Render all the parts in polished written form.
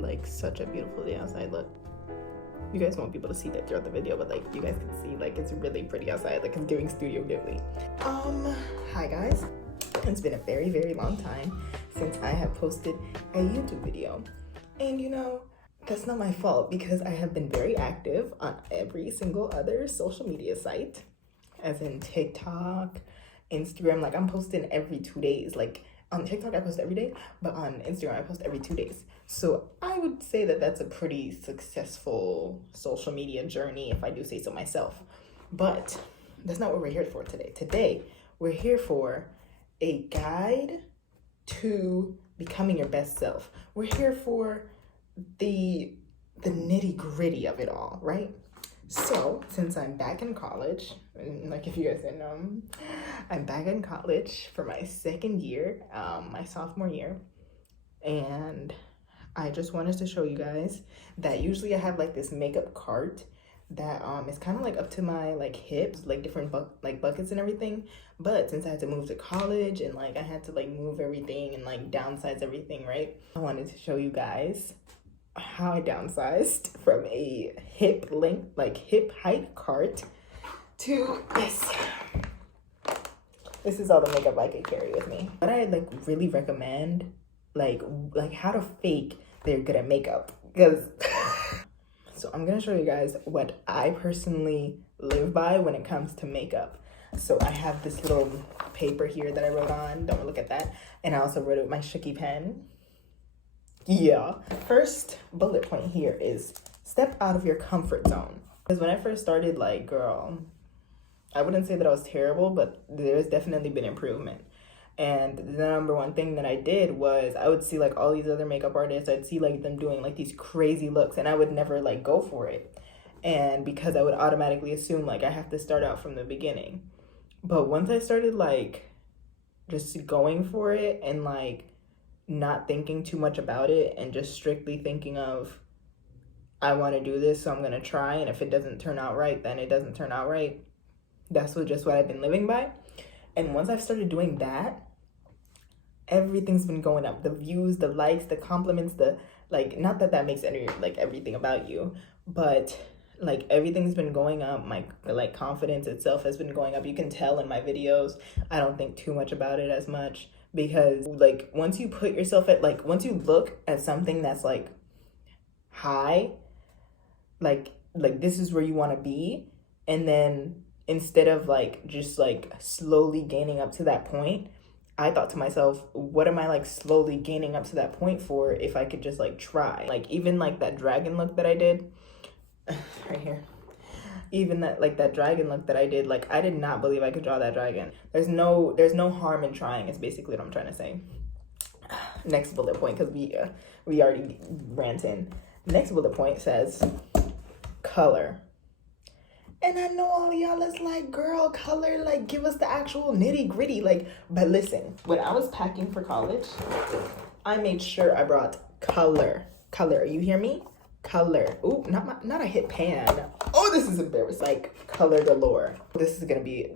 like such a beautiful day outside. Look, you guys won't be able to see that throughout the video, but like you guys can see like it's really pretty outside. Like it's giving Studio Ghibli. Hi guys. It's been a very, very long time since I have posted a YouTube video. And you know, that's not my fault because I have been very active on every single other social media site, as in TikTok, Instagram. Like I'm posting every 2 days. Like on TikTok I post every day, but on Instagram I post every 2 days. So I would say that that's a pretty successful social media journey, if I do say so myself. But that's not what we're here for today. Today we're here for a guide to becoming your best self. We're here for the nitty-gritty of it all, right? So since I'm back in college, and like if you guys didn't know, I'm back in college for my second year, my sophomore year, and I just wanted to show you guys that usually I have like this makeup cart that is kind of like up to my like hips, like different buckets and everything. But since I had to move to college and like I had to like move everything and like downsize everything, right? I wanted to show you guys how I downsized from a hip length, like hip height cart to this. This is all the makeup I could carry with me. But I like really recommend like how to fake they're good at makeup, because so I'm gonna show you guys what I personally live by when it comes to makeup. So I have this little paper here that I wrote on, don't look at that, and I also wrote it with my Shooky pen. Yeah. First bullet point here is step out of your comfort zone. Because when I first started, like, girl, I wouldn't say that I was terrible, but there's definitely been improvement. And the number one thing that I did was I would see like all these other makeup artists, I'd see like them doing like these crazy looks, and I would never like go for it. And because I would automatically assume like I have to start out from the beginning. But once I started like just going for it and like not thinking too much about it and just strictly thinking of, I want to do this, so I'm going to try. And if it doesn't turn out right, then it doesn't turn out right. That's just what I've been living by. And once I've started doing that, everything's been going up. The views, the likes, the compliments, the like, not that that makes any like everything about you, but like everything's been going up. My like confidence itself has been going up. You can tell in my videos, I don't think too much about it as much, because like once you put yourself at like, once you look at something that's like high, like this is where you want to be, and then instead of like just like slowly gaining up to that point, I thought to myself, what am I like slowly gaining up to that point for if I could just like try? Like even like that dragon look that I did right here, even that dragon look that I did, like I did not believe I could draw that dragon. There's no harm in trying. It's basically what I'm trying to say. Next bullet point, because we already ranting. Next bullet point says color. And I know all of y'all is like, girl, color, like give us the actual nitty gritty. Like, but listen, when I was packing for college, I made sure I brought color. You hear me? Color. Ooh, not a hit pan. Oh, this is embarrassing. Like color galore. This is gonna be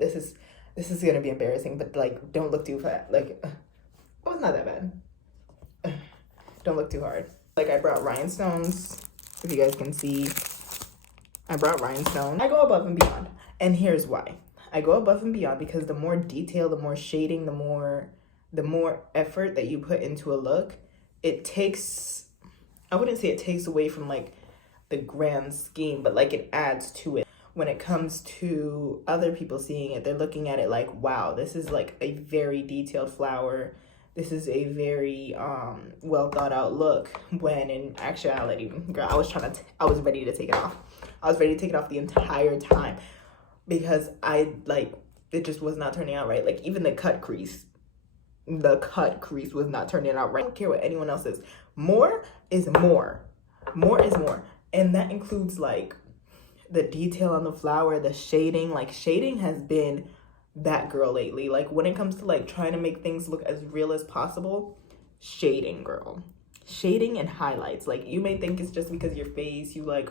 embarrassing, but like don't look too fat. Like, oh, it's not that bad. Don't look too hard. Like I brought rhinestones, if you guys can see. I brought rhinestones. I go above and beyond. And here's why. I go above and beyond because the more detail, the more shading, the more effort that you put into a look, it takes, I wouldn't say it takes away from like the grand scheme, but like it adds to it. When it comes to other people seeing it, they're looking at it like, wow, this is like a very detailed flower. This is a very well thought out look, when in actuality, girl, I was ready to take it off. I was ready to take it off the entire time because it just was not turning out right. Like even the cut crease was not turning out right. I don't care what anyone else says. More is more. More is more. And that includes like the detail on the flower, the shading. Like shading has been that girl lately. Like when it comes to like trying to make things look as real as possible, shading, girl. Shading and highlights. Like you may think it's just because your face, you like,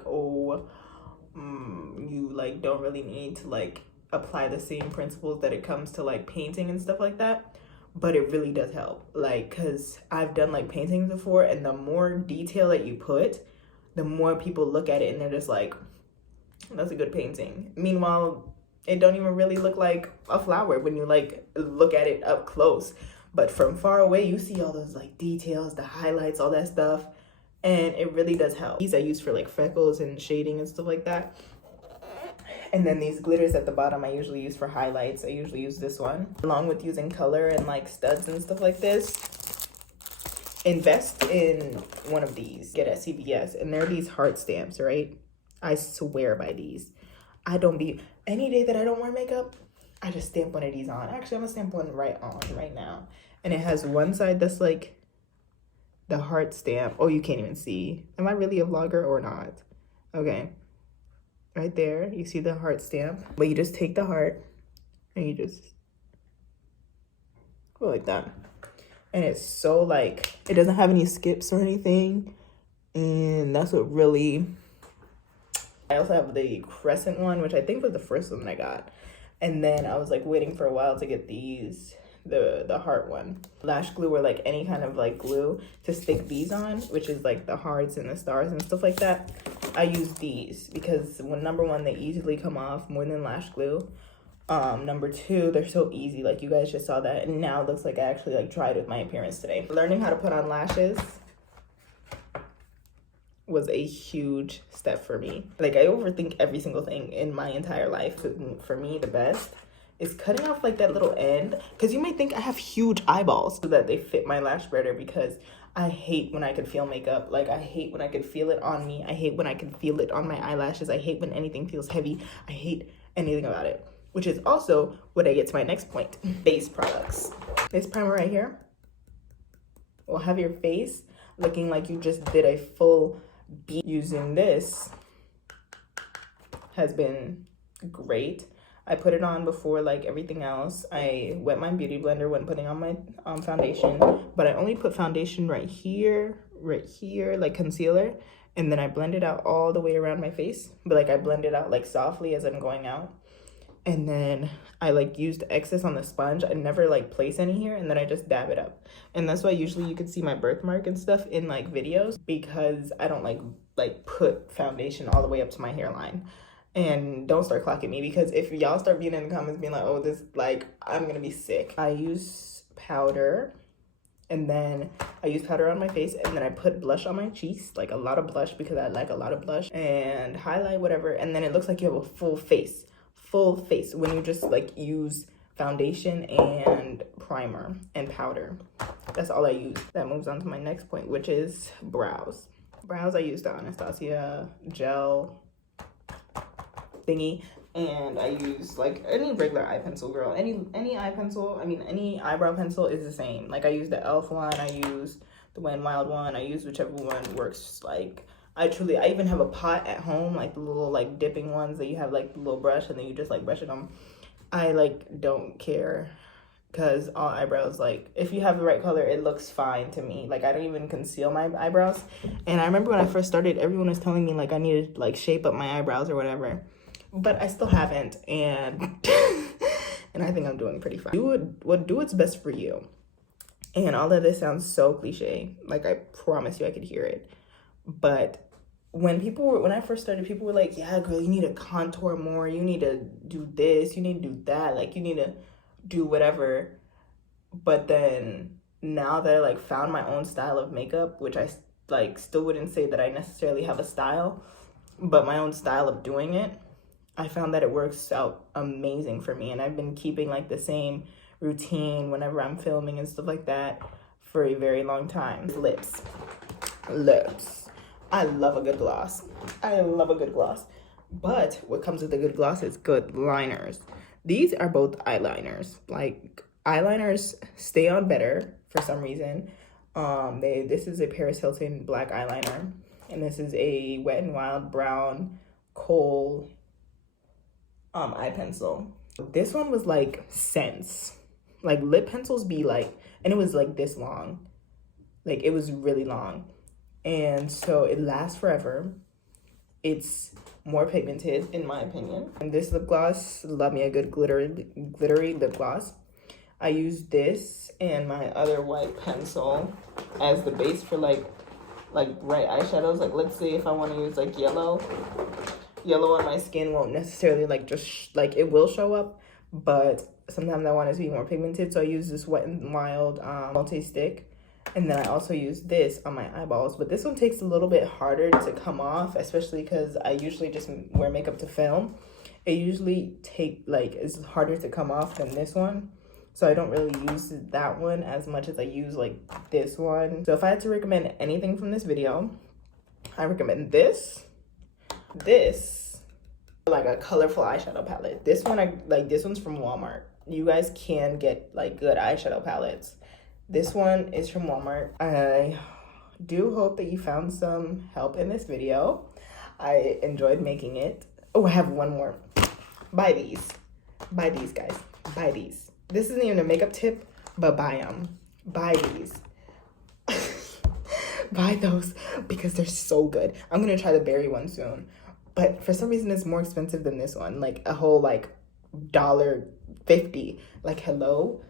you like don't really need to like apply the same principles that it comes to like painting and stuff like that. but it really does help. Like, because I've done like paintings before, and the more detail that you put, the more people look at it and they're just like, that's a good painting. Meanwhile, it don't even really look like a flower when you like look at it up close. But from far away, you see all those like details, the highlights, all that stuff. And it really does help. These I use for like freckles and shading and stuff like that. And then these glitters at the bottom I usually use for highlights. I usually use this one. Along with using color and like studs and stuff like this, invest in one of these. Get at CVS. And they're these heart stamps, right? I swear by these. Any day that I don't wear makeup, I just stamp one of these on. Actually, I'm gonna stamp one right now. And it has one side that's like the heart stamp. Oh, you can't even see. Am I really a vlogger or not? Okay. Right there, you see the heart stamp. But you just take the heart and you just go like that. And it's so like, it doesn't have any skips or anything. And that's what really... I also have the crescent one, which I think was the first one I got. And then I was like waiting for a while to get these, the heart one. Lash glue or like any kind of like glue to stick these on, which is like the hearts and the stars and stuff like that. I use these because number one, they easily come off more than lash glue. Number two, they're so easy. Like you guys just saw that. And now it looks like I actually like tried with my appearance today. Learning how to put on lashes was a huge step for me. Like I overthink every single thing in my entire life. For me, the best is cutting off like that little end, because you may think I have huge eyeballs so that they fit my lash spreader, because I hate when I could feel makeup. Like I hate when I could feel it on me. I hate when I can feel it on my eyelashes. I hate when anything feels heavy. I hate anything about it, which is also what I get to my next point. Face products. This primer right here will have your face looking like you just did a full beat. Using this has been great. I put it on before like everything else. I wet my beauty blender when putting on my foundation, but I only put foundation right here, like concealer, and then I blend it out all the way around my face. But like I blend it out like softly as I'm going out. And then I like used excess on the sponge. I never like place any here, and then I just dab it up. And that's why usually you can see my birthmark and stuff in like videos, because I don't like put foundation all the way up to my hairline. And don't start clocking me, because if y'all start being in the comments being like, oh, this, like, I'm gonna be sick. I use powder, and then I use powder on my face, and then I put blush on my cheeks, like a lot of blush, because I like a lot of blush, and highlight, whatever. And then it looks like you have a full face when you just like use foundation and primer and powder. That's all I use. That moves on to my next point, which is brows. Brows, I use the Anastasia gel thingy, and I use like any regular eye pencil, girl. Any eye pencil, I mean any eyebrow pencil is the same. Like I use the e.l.f. one, I use the Wet n Wild one, I use whichever one works. Like I even have a pot at home, like the little like dipping ones that you have like the little brush and then you just like brush it on. I like don't care, because all eyebrows, like if you have the right color, it looks fine to me. Like I don't even conceal my eyebrows. And I remember when I first started, everyone was telling me like I needed to like shape up my eyebrows or whatever, but I still haven't. And and I think I'm doing pretty fine. Do what's best for you. And all of this sounds so cliche, like I promise you I could hear it. But when I first started, people were like, yeah, girl, you need to contour more. You need to do this. You need to do that. Like, you need to do whatever. But then now that I, like, found my own style of makeup, which I, like, still wouldn't say that I necessarily have a style, but my own style of doing it, I found that it works out amazing for me. And I've been keeping, like, the same routine whenever I'm filming and stuff like that for a very long time. Lips. I love a good gloss. But what comes with a good gloss is good liners. These are both eyeliners. Like, eyeliners stay on better for some reason. This is a Paris Hilton black eyeliner, and this is a Wet n Wild brown kohl eye pencil. This one was like cents. Like lip pencils be like, and it was like this long. Like it was really long. And so it lasts forever. It's more pigmented in my opinion. And this lip gloss, love me a good glittery lip gloss. I use this and my other white pencil as the base for like bright eyeshadows. Like let's say if I want to use like yellow on my skin won't necessarily like just like it will show up, but sometimes I want it to be more pigmented, so I use this Wet n Wild multi-stick. And then I also use this on my eyeballs, but this one takes a little bit harder to come off, especially because I usually just wear makeup to film. It usually is harder to come off than this one. So I don't really use that one as much as I use like this one. So if I had to recommend anything from this video, I recommend this, like a colorful eyeshadow palette. This one's from Walmart. You guys can get like good eyeshadow palettes. This one is from Walmart. I do hope that you found some help in this video. I enjoyed making it. Oh, I have one more. Buy these. Buy these, guys. Buy these. This isn't even a makeup tip, but buy them. Buy these. Buy those because they're so good. I'm gonna try the berry one soon. But for some reason, it's more expensive than this one. Like a whole like $1.50. Like hello.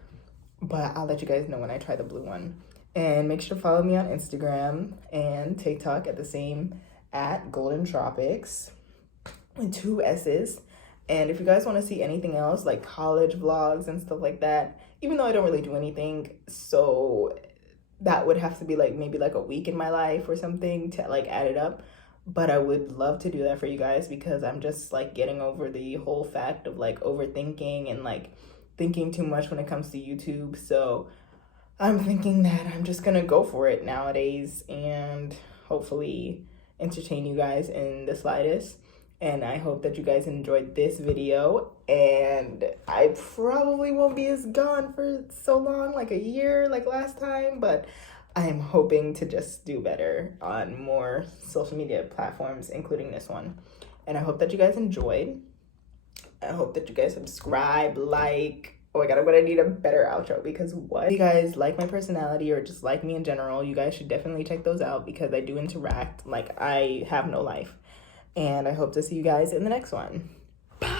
But I'll let you guys know when I try the blue one. And make sure to follow me on Instagram and TikTok at the same @Goldentropicss with 2 S's. And if you guys want to see anything else like college vlogs and stuff like that, even though I don't really do anything, so that would have to be like maybe like a week in my life or something to like add it up. But I would love to do that for you guys because I'm just like getting over the whole fact of like overthinking and like thinking too much when it comes to YouTube. So I'm thinking that I'm just gonna go for it nowadays and hopefully entertain you guys in the slightest. And I hope that you guys enjoyed this video, and I probably won't be as gone for so long, like a year like last time, but I am hoping to just do better on more social media platforms, including this one. And I hope that you guys enjoyed. I hope that you guys subscribe, like, oh my god, I'm gonna need a better outro because what? If you guys like my personality or just like me in general, you guys should definitely check those out because I do interact like I have no life. And I hope to see you guys in the next one. Bye!